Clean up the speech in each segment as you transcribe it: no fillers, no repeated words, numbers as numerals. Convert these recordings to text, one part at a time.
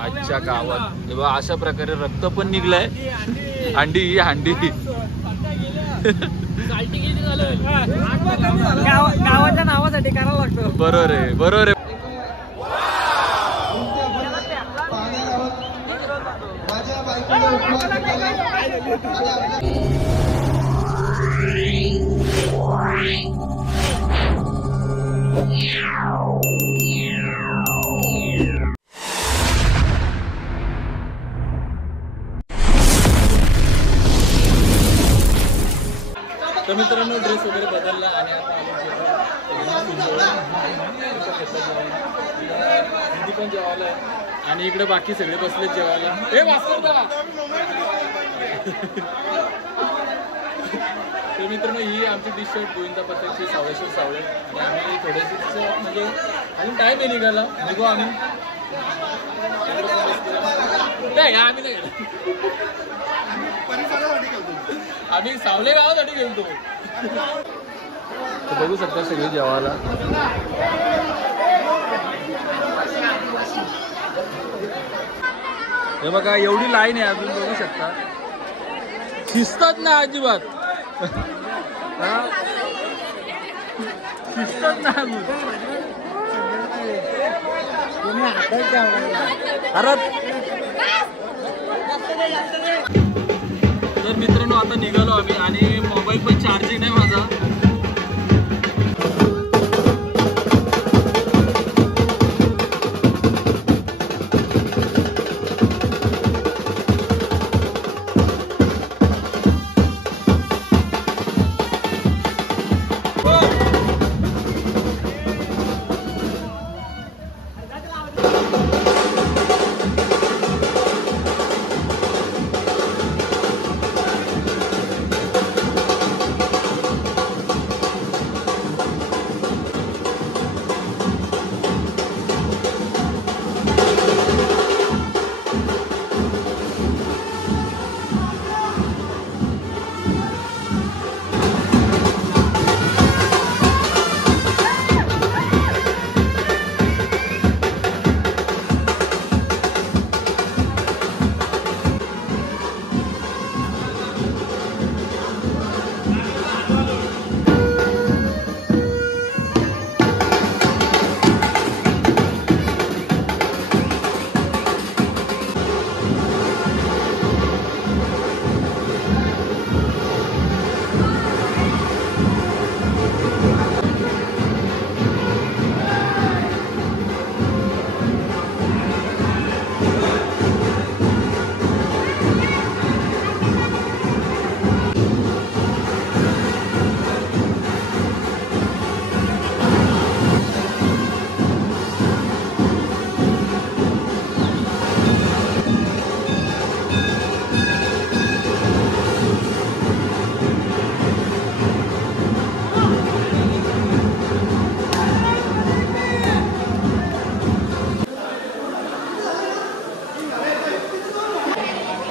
आजच्या गावात तेव्हा अशा प्रकारे रक्त पण निघलंय. हांडी ही हांडी गावाच्या नावासाठी करावं लागतं. बरोबर आहे बरोबर आहे. तर मित्रांनो ड्रेस वगैरे बदलला आणि आता हिंदी पण जेवायला आहे आणि इकडे बाकी सगळे बसले जेवायला. हे वाचतो त्याला. तर मित्रांनो ही आमची डिश शर्ट गोविंदा पत्त्याची सावळेश्वर सावळे आणि आम्ही थोडेसे म्हणजे अजून टाईम आहे निघाला निघू आम्ही. आम्ही नाही आम्ही सावले गावासाठी गेलतो. बघू शकता सगळे जेवायला. हे बघा एवढी लाईन आहे अजून बघू शकता. शिस्तच ना अजिबात. शिस्तच ना अजून. तर मित्रांनो आता निघालो आम्ही आणि मोबाईल पण चार्जिंग नाही माझा.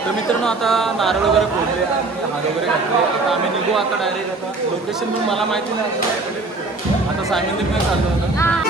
तर मित्रांनो आता नारळ वगैरे फोडले आणि हार वगैरे घातले. आता आम्ही निघू आता डायरेक्ट. आता लोकेशन पण मला माहिती नाही. आता सायमंदिरमध्ये चाललो होतं.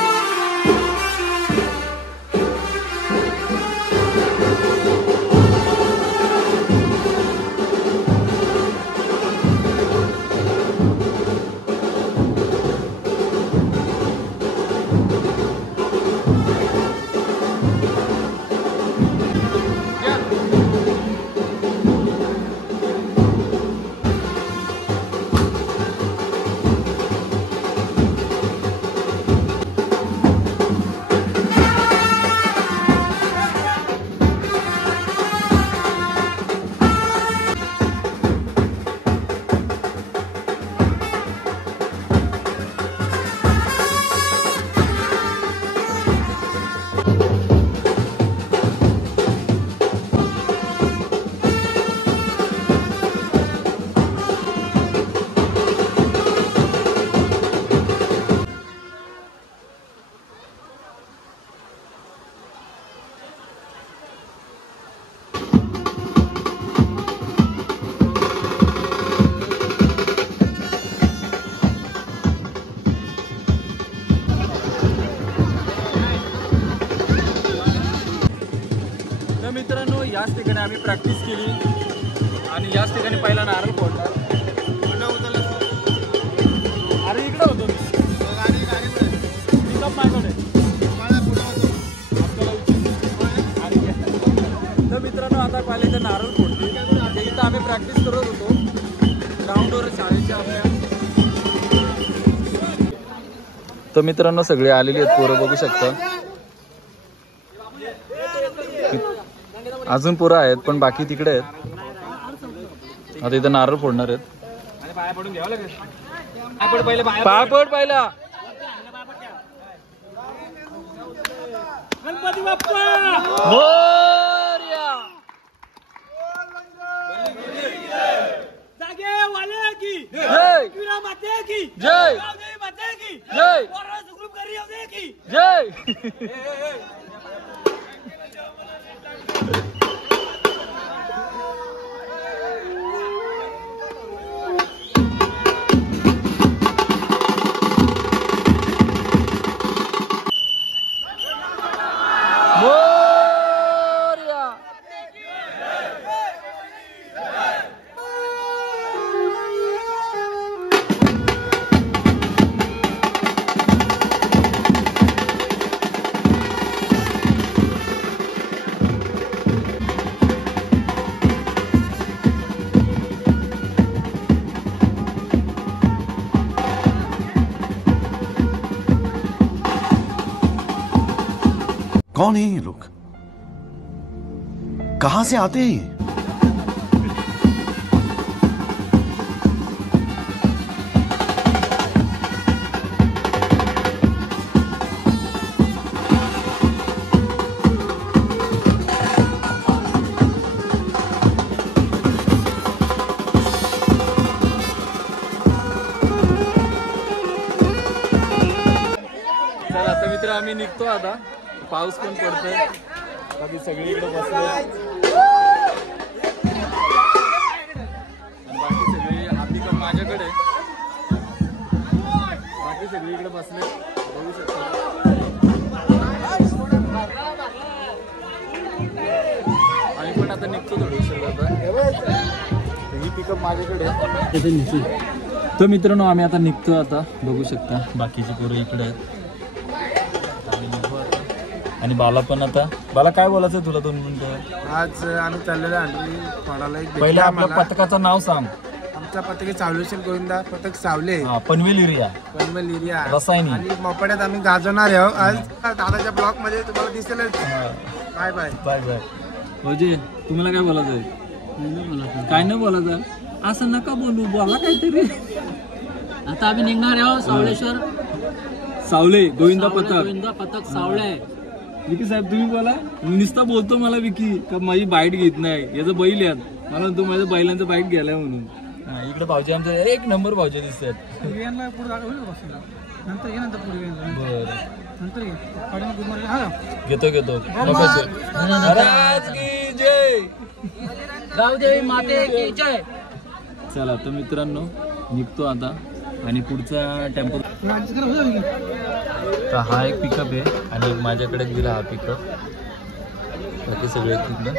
तर मित्रांनो याच ठिकाणी आम्ही प्रॅक्टिस केली आणि याच ठिकाणी पहिला नारळ फोडला. अरे इकडे होतो मी पिकअप माझ्याकडे. तर मित्रांनो आता पहिले इथं नारळ फोडली. इथं आम्ही प्रॅक्टिस करत होतो ग्राउंडवर शाळेच्या आपल्या. तर मित्रांनो सगळे आलेले आहेत पोरं बघू शकता. अजून पोरं आहेत पण बाकी तिकडे आहेत. आता इथं नारळ फोडणार आहेत. पाय पडून घ्यावं लागेल. पाय पड पहिला. गणपती बाप्पा मोरया. जागे वाले की जय वीरा माते की जय गावदेवी माते की जय पोरा सुखरूप करी होते की जय. कौन है ये लोग? कहां से आते हैं? चला आता मित्र आम्ही निघतो आता. पाऊस पण पडतोय. बाकी सगळीकडे बसले आणि बाकी सगळी हाती कम माझ्याकडे. बाकी सगळीकडे बसले बघू शकता. आम्ही पण आता निघतो थोडी उशीर आता. ही पिकअप माझ्याकडे. तर मित्रांनो आम्ही आता निघतो आता बघू शकता. बाकीची पोरं इकडे आहेत आणि बाला पण. आता बाला काय बोलायचं तुला 2 मिनिटं? आज आम्ही चाललेलो अंडोली पाडाला. एक पहिलं आपल्या पथकाचं नाव सांग. आमचा पथक आहे सावलेश्वर गोविंदा पथक सावले पनवेल एरिया पनवेल एरिया रसायनी. आणि मोपाड्यात आम्ही गाजवणार आहोत आज दादाच्या ब्लॉक मध्ये. तुम्हाला दिसेलच. Bye bye bye bye. म्हणजे तुम्हाला काय बोलायचं आहे? काय नाही बोलायचं. असं नका बोलू, बोला काहीतरी. आता आम्ही निघणार आहोत सावळेश्वर सावले गोविंदा पथक. गोविंदा पथक सावळे. विकी साहेब तुम्ही बोला. नुसता बोलतो मला विकी का माझी बाईट घेत नाही. याचं बैल यात मला तू माझ्या बैलांचं बाईट घ्यायला म्हणून. इकडे भाऊजी आमचं एक नंबर भाऊजी दिसतात. घेतो घेतो. महाराज की जय. गावदेवी माते की जय. चला तर मित्रांनो निघतो आता आणि पुढचा टेम्पो. तर हा एक पिकअप आहे आणि माझ्याकडे दिला हा पिकअप. बाकी सगळे तिकडे.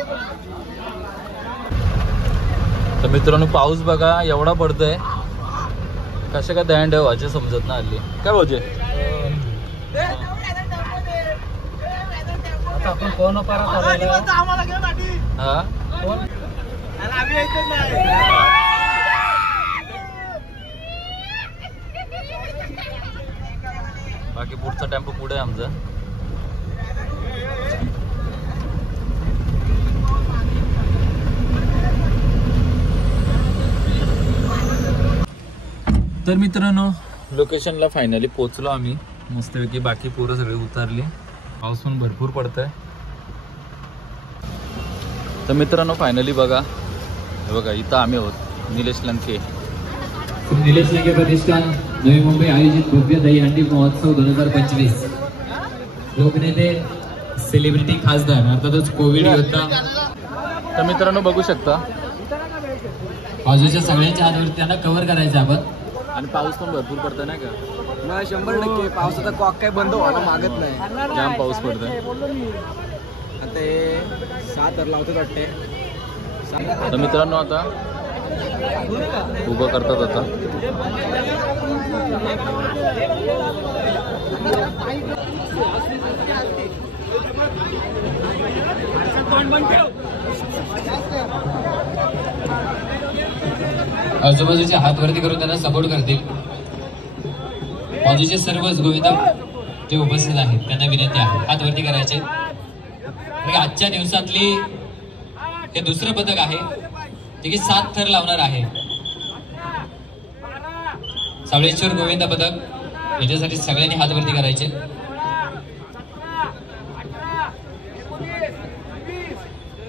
तर मित्रांनो पाऊस बघा एवढा पडतोय. कशा काय दंड व्हायचे समजत ना हल्ली. काय भाऊजे आता आपण कोण हा बाकी पुढचा टेम्पो पुढे आहे आमचा. तर मित्रांनो लोकेशनला फायनली पोहोचलो आम्ही मस्तपैकी. बाकी पोरं सगळे उतरली. पाऊस पण भरपूर पडतोय. तर मित्रांनो फायनली बघा हे बघा इथं आम्ही आहोत. निलेश लंके. निलेश लंके प्रतिष्ठान नवी मुंबई आयोजित भव्य दहीहंडी महोत्सव 2025. लोकनेते सेलिब्रिटी खासदार अर्थातच कोविड योद्धा. तर मित्रांनो बघू शकता बाजूच्या सगळ्यांच्या हातावर त्यांना कव्हर करायचं आपण. आणि पाऊस पण भरपूर पडतोय नाही का. 100% पावसाचा कॉक काय बंद व्हायला मागत नाही. जाम पाऊस पडतोय. आता हे 7 तर लावतात वाटते. तर मित्रांनो आता उभं करतात आता. आजूबाजूचे हात वरती करून त्यांना सपोर्ट करतील. बाजूचे सर्वच गोविंद जे उपस्थित आहेत त्यांना विनंती आहे हात वरती करायचे. आजच्या दिवसातली हे दुसरं पदक आहे जे की 7 थर लावणार आहे. सावळेश्वर गोविंद पदक याच्यासाठी सगळ्यांनी हात वरती करायचे.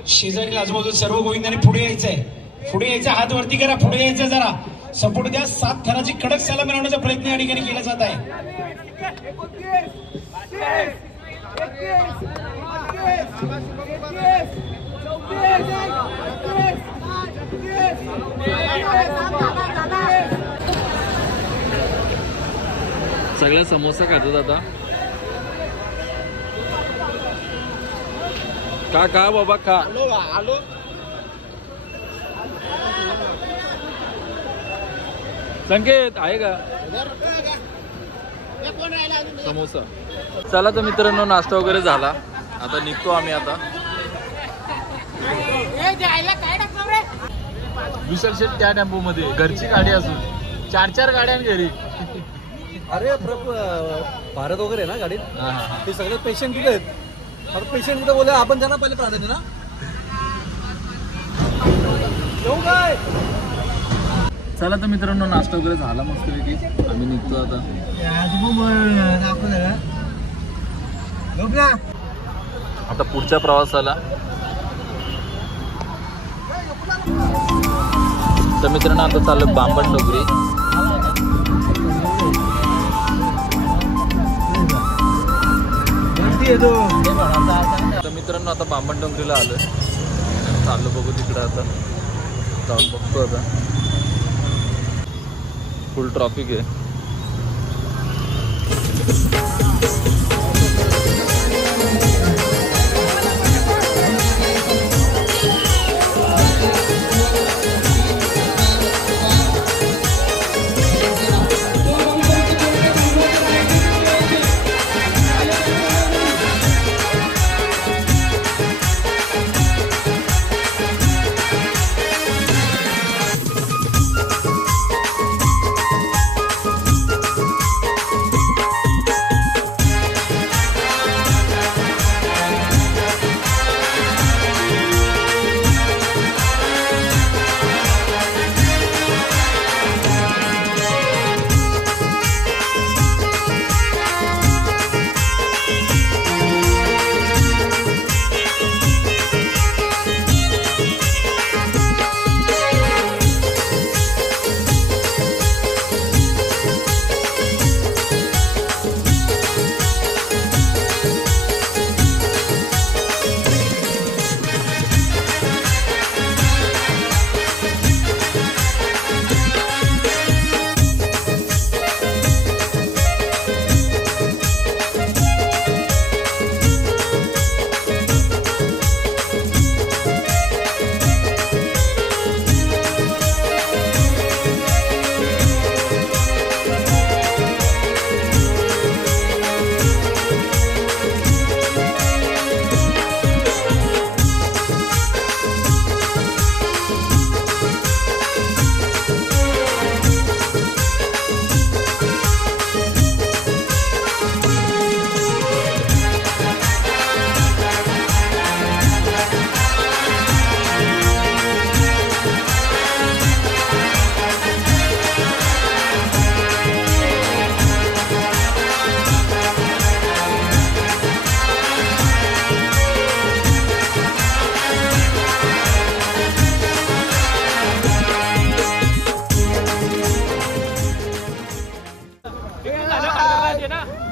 शेजारी आजूबाजू सर्व गोविंदाने पुढे यायचंय. पुढे यायचं, हात वरती करा, पुढे यायचं, जरा सपोर्ट द्या. 7 थराची कडक सलामी मिळवण्याचा प्रयत्न या ठिकाणी केला जात आहे. सगळ्या समोसा खातात आता. का बाबा का आलो. संकेत आहे का समोसा. चला तर मित्रांनो नाश्ता वगैरे झाला, आता निघतो आम्ही. आता विशाल शेट त्या टेम्पो मध्ये घरची गाडी असून 4 गाड्या घरी. अरे भारत वगैरे ना गाडीत ते सगळे पेशंट तिथे आहेत. आता पेशंट तिथे बोले आपण त्यांना पहिले प्राधान्य ना येऊ काय. चला तर मित्रांनो नाश्ता वगैरे झाला मस्तपैकी, आम्ही निघतो आता. आता पुढच्या प्रवासाला. तर मित्रांनो आता चाललं बांबण डोंगरी. तर मित्रांनो आता बांबण डोंगरीला आलोय, चाललो बघू तिकडे. आता जाऊन बघतो. आता फुल ट्रॉफिक आहे.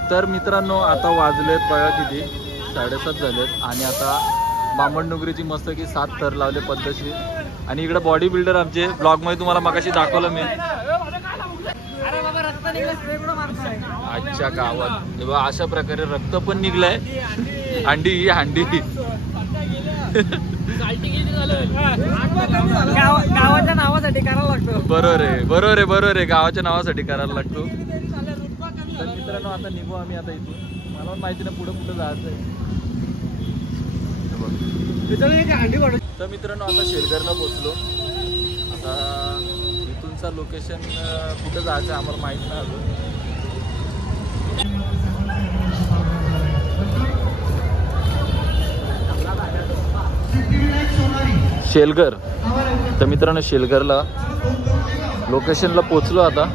तर मित्रांनो आता वाजलेत बघा किती 7:30 झालेत आणि आता बामणडोंगरीची मस्त की 7 थर लावले पद्धतशीर. आणि इकडे बॉडी बिल्डर आमचे ब्लॉग मध्ये तुम्हाला मगाशी दाखवलं मी. आजच्या गावात तेव्हा अशा प्रकारे रक्त पण निघलंय. हांडी ही हांडी गावाच्या नावासाठी करावं लागतं. बरोबर आहे गावाच्या नावासाठी करायला लागतो. तर मित्रांनो आता निघू आम्ही आता इथून. मला पण माहिती ना पुढे कुठं जायचं आहे. तर मित्रांनो आता शेलघरला पोचलो. आता इथूनचा लोकेशन कुठं जायचं आम्हाला माहित नाही अजून. शेलघर. तर मित्रांनो शेलघरला लोकेशनला पोचलो आता.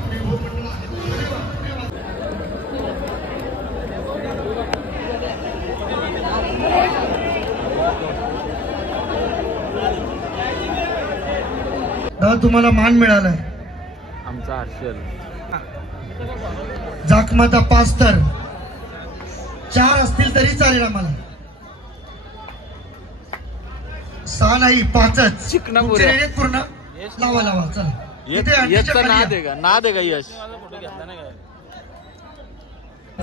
तुम्हाला मान मिळालाय. आमचा हर्षल जाखमाता 5 तर 4 असतील तरी चालेल आम्हाला. 6 नाही 5च. चिकनापुऱ्या. तुमचे रेडे पूर्ण लावा लावा चला. इथे अंडीच्या यशचा खाली नाद या. आहे का? नाद आहे का यश?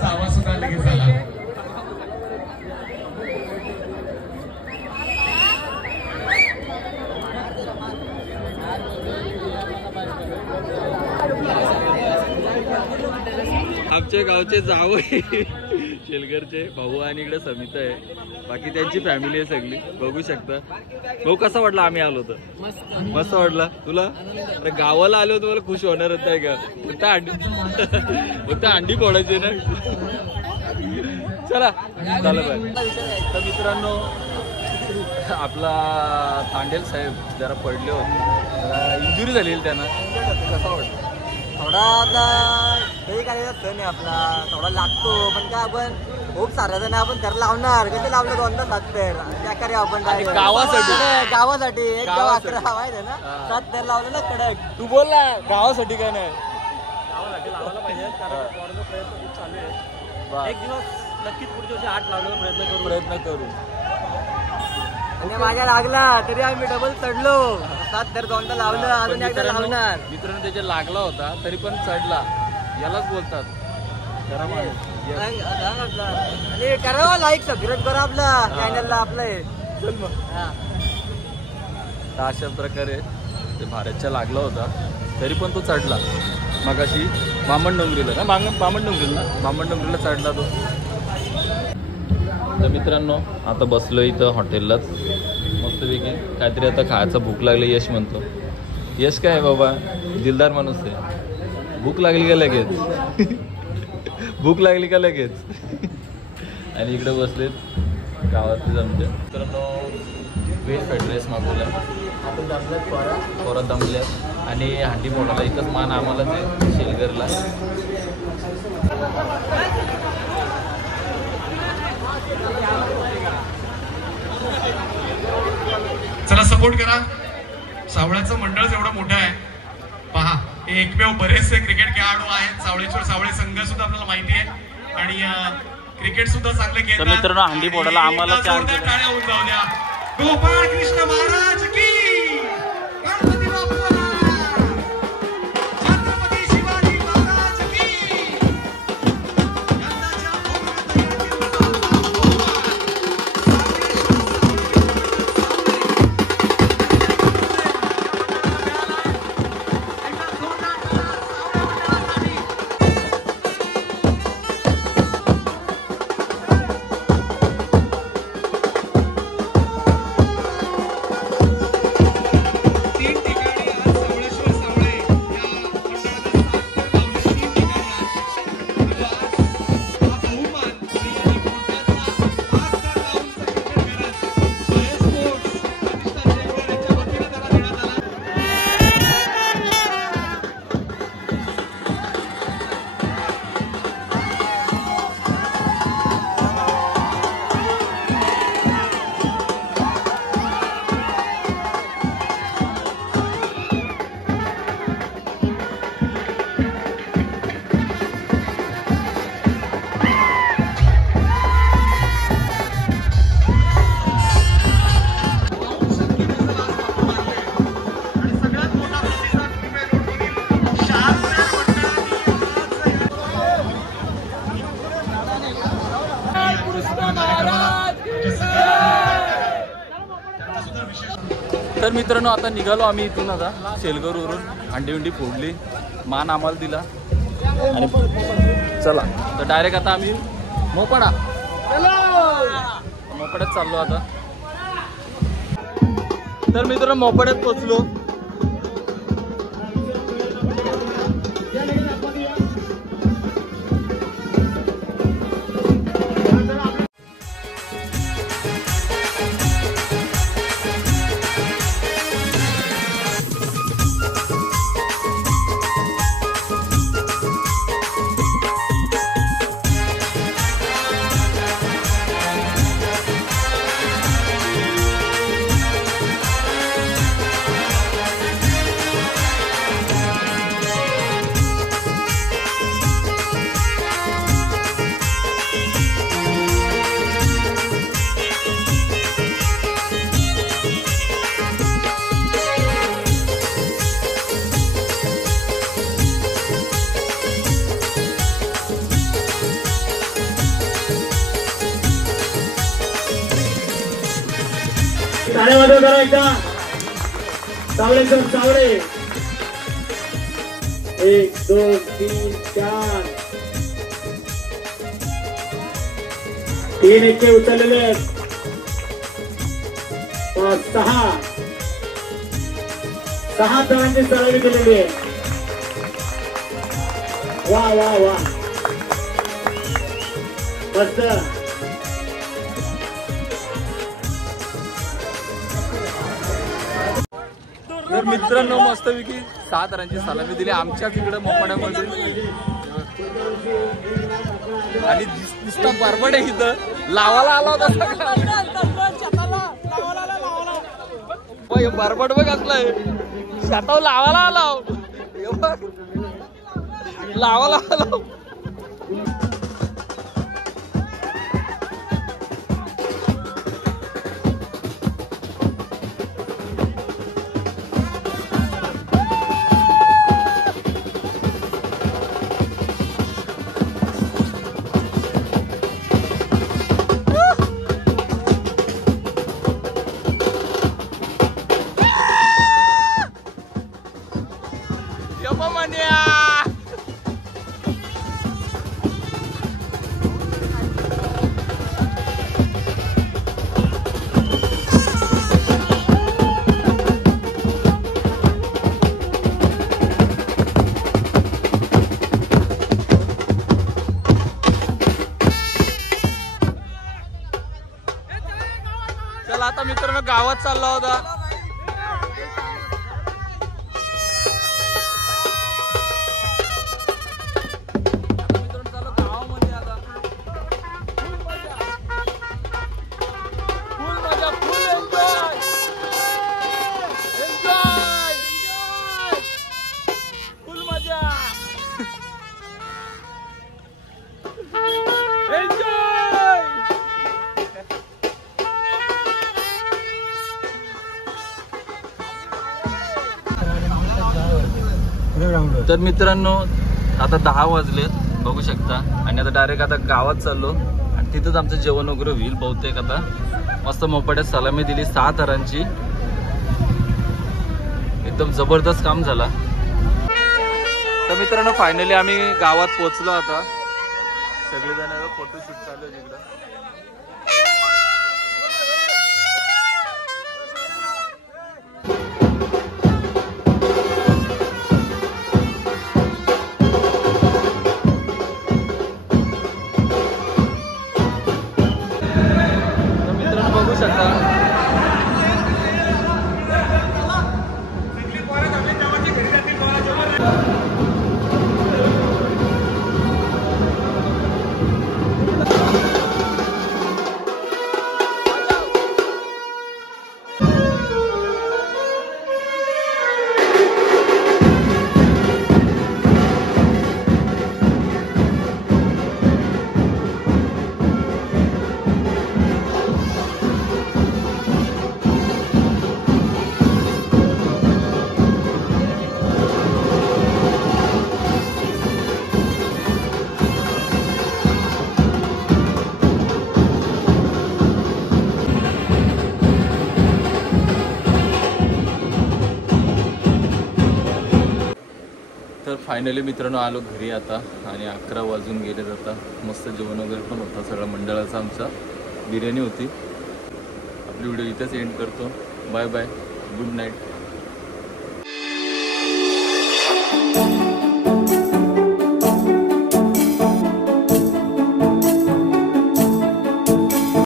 आवाज सुद्धा लगेच आला. आमच्या गावचे जावं शेलघरचे भाऊ आणि इकडे समिता आहे. बाकी त्यांची फॅमिली आहे सगळी. बघू शकता. भाऊ कसा वाटला आम्ही आलो तर? मस्त वाटला तुला? अरे गावाला आलो तुम्हाला खुश होणारच नाही का? फक्त अंडी फोडायची ना. चला झालं बाय. तर मित्रांनो आपला तांडेल साहेब जरा पडले होते. इंजुरी झालेली त्यांना. कसा वाटला? थोडा आता काही करायचा सण आहे आपला. थोडा लागतो पण काय आपण खूप सारा जण आपण घर लावणार. कसे लावलं 2 तास त्या करे आपण गावासाठी 1 गाव 11 माहिती आहे ना. 7 तर लावलं ना कडक. तू बोल ना गावासाठी काय नाही. गावासाठी लावायला पाहिजे कारण पोराचा प्रयत्न खूप चालू आहे. एक दिवस नक्कीच पुढच्या वर्षी 8 लावण्याचा प्रयत्न करू. आणि माझ्या लागला तरी आम्ही डबल चढलो. 7 तर 2 लावलं अजून एकदा लावणार. मित्रांनो त्याच्या लागला होता तरी पण चढला. यालाच बोलतात. आणि करावं लाईक सबस्क्राईब करा आपला चॅनलला आपलं. अशा प्रकारे ते भारतच्या लागला होता तरी पण तो चढला. मगाशी बामणडोंगरीला ना बामणडोंगरीला चढला तो. तर मित्रांनो आता बसलो इथं हॉटेललाच मस्तपैकी. काहीतरी आता खायचं भूक लागली. यश म्हणतो. यश काय बाबा दिलदार माणूस आहे. भूक लागली का लगेच भूक लागली का लगेच. आणि इकडे बसलेत गावातले आमच्या. मित्रांनो व्हेज फ्राईड राईस मागवला. आता दमल्यात पोरा दमल्यात आणि हांडी मोडाला इथंच मान आम्हालाच आहे शेलघरला. चला सपोर्ट करा. सावळ्याचं मंडळ एवढं मोठं आहे. पहा हे एकमेव बरेचसे क्रिकेट खेळाडू आहेत. सावळे संघ सुद्धा आपल्याला माहिती आहे आणि क्रिकेट सुद्धा चांगले खेळतात. मित्रांनो हांडी फोडायला आम्हाला चान्स दिला. टाळ्या होऊन जाऊ द्या. गोपाळ कृष्ण महाराज की. गणपती बाप्पा. छत्रपती शिवाजी महाराज की. तर मित्रांनो आता निघालो आम्ही इथून आता शेलगरवरून. अंडी फोडली, मान आम्हाला दिला आणि चला तर डायरेक्ट आता आम्ही मोपाड्यात चाललो आता. तर मित्रांनो मोपाड्यात पोचलो. टाळ्या वाजव करा एकदा. सावळे सर सावळे. 1 2 3 4 3 एके उचललेले आहेत. 6 जणांची सरावी केलेली आहे. वा वा वा मस्त. तर मित्रांनो मस्तपैकी 6 तरांची सलामी दिली आमच्या तिकडे मोपाड्यामध्ये. आणि नुसता बरबड आहे इथं. लावाला आला होता बरबड बघ असलाय. शेतावर लावाला आला. लावाला आला. चला आता मित्रांनो गावात चालला होता. तर मित्रांनो आता 10 वाजलेत बघू शकता. आणि आता डायरेक्ट आता गावात चाललो आणि तिथंच आमचं जेवण वगैरे होईल बहुतेक. आता मस्त मोपाड्यात सलामी दिली 6 तरांची. एकदम जबरदस्त काम झाला. तर मित्रांनो फायनली आम्ही गावात पोहोचलो. आता सगळेजण फोटोशूट चालू आहे इकडं. तर फायनली मित्रांनो आलो घरी आता आणि 11 वाजून गेले जाता. मस्त जेवण वगैरे पण होता सगळा मंडळाचा आमचा. बिर्याणी होती. आपली व्हिडिओ इथेच एंड करतो. Bye bye, good night.